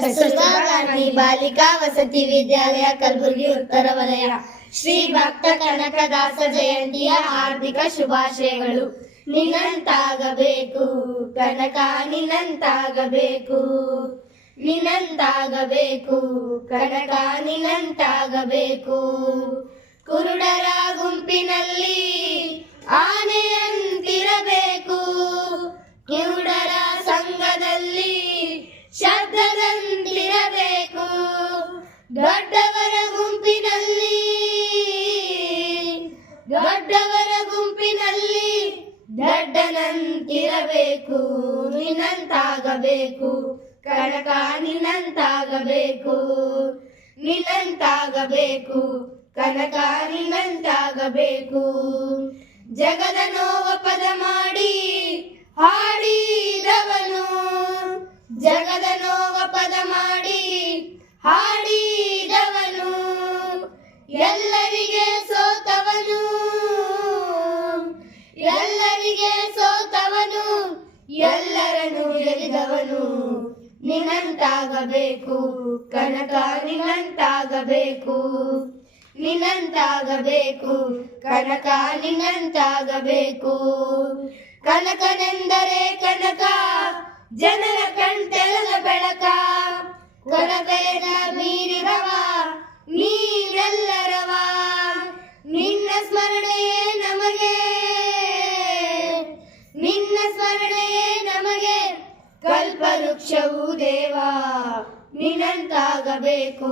ಕಸ್ತೂರ್ಬಾ ಗಾಂಧಿ ಬಾಲಿಕಾ ವಸತಿ ವಿದ್ಯಾಲಯ, ಕಲಬುರಗಿ, ಉತ್ತರ ವಲಯ. ಶ್ರೀ ಭಕ್ತ ಕನಕದಾಸ ಜಯಂತಿಯ ಹಾರ್ದಿಕ ಶುಭಾಶಯಗಳು. ನಿನ್ನಂತಾಗಬೇಕು, ಕನಕ ನಿನ್ನಂತಾಗಬೇಕು. ನಿನ್ನಂತಾಗಬೇಕು, ಕನಕ ನಿನ್ನಂತಾಗಬೇಕು. ಕುರುಡರ ಗುಂಪಿನಲ್ಲಿ ಶಬ್ದದಂತಿರಬೇಕು. ದೊಡ್ಡವರ ಗುಂಪಿನಲ್ಲಿ ದೊಡ್ಡವರ ಗುಂಪಿನಲ್ಲಿ ದಡ್ಡನಂತಿರಬೇಕು. ನಿನ್ನಂತಾಗಬೇಕು ಕನಕ ನಿನ್ನಂತಾಗಬೇಕು ನಿನ್ನಂತಾಗಬೇಕು ಕನಕ ನಿನ್ನಂತಾಗಬೇಕು ಜಗದ ನೋವ ಪದ ಮಾಡಿ ಹಾಡಿದವನು ಜಗದ ನೋವ ಪದ ಮಾಡಿ ಹಾಡಿದವನು. ಎಲ್ಲರಿಗೆ ಸೋತವನು. ಎಲ್ಲರಿಗೆ ಸೋತವನು. ಎಲ್ಲರನ್ನು ಎಳಿದವನು ನಿನ್ನಂತಾಗಬೇಕು. ಕನಕ ನಿನ್ನಂತಾಗಬೇಕು. ನಿನ್ನಂತಾಗಬೇಕು. ಕನಕ ನಿನ್ನಂತಾಗಬೇಕು. ಕನಕನೆಂದರೆ ಕನಕ, ಜನರ ಬೆಳಕ ಕನಕಯದ ಮೀರಿರವ ನೀವೆಲ್ಲರವ ನಿನ್ನ ಸ್ಮರಣೆಯೇ ನಮಗೆ, ನಿನ್ನ ಸ್ಮರಣೆಯೇ ನಮಗೆ ಕಲ್ಪವೃಕ್ಷವು ದೇವಾ. ನಿನ್ನಂತಾಗಬೇಕು,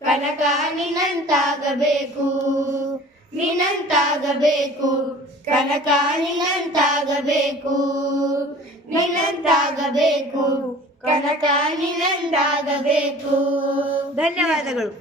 ಕನಕ ನಿನಂತಾಗಬೇಕು ನಿನಂತಾಗಬೇಕು ಕನಕ ನಿನಂತಾಗಬೇಕು ನಿನ್ನಂತಾಗಬೇಕು ಕನಕ ನಿನ್ನಂದಾಗಬೇಕು ಧನ್ಯವಾದಗಳು.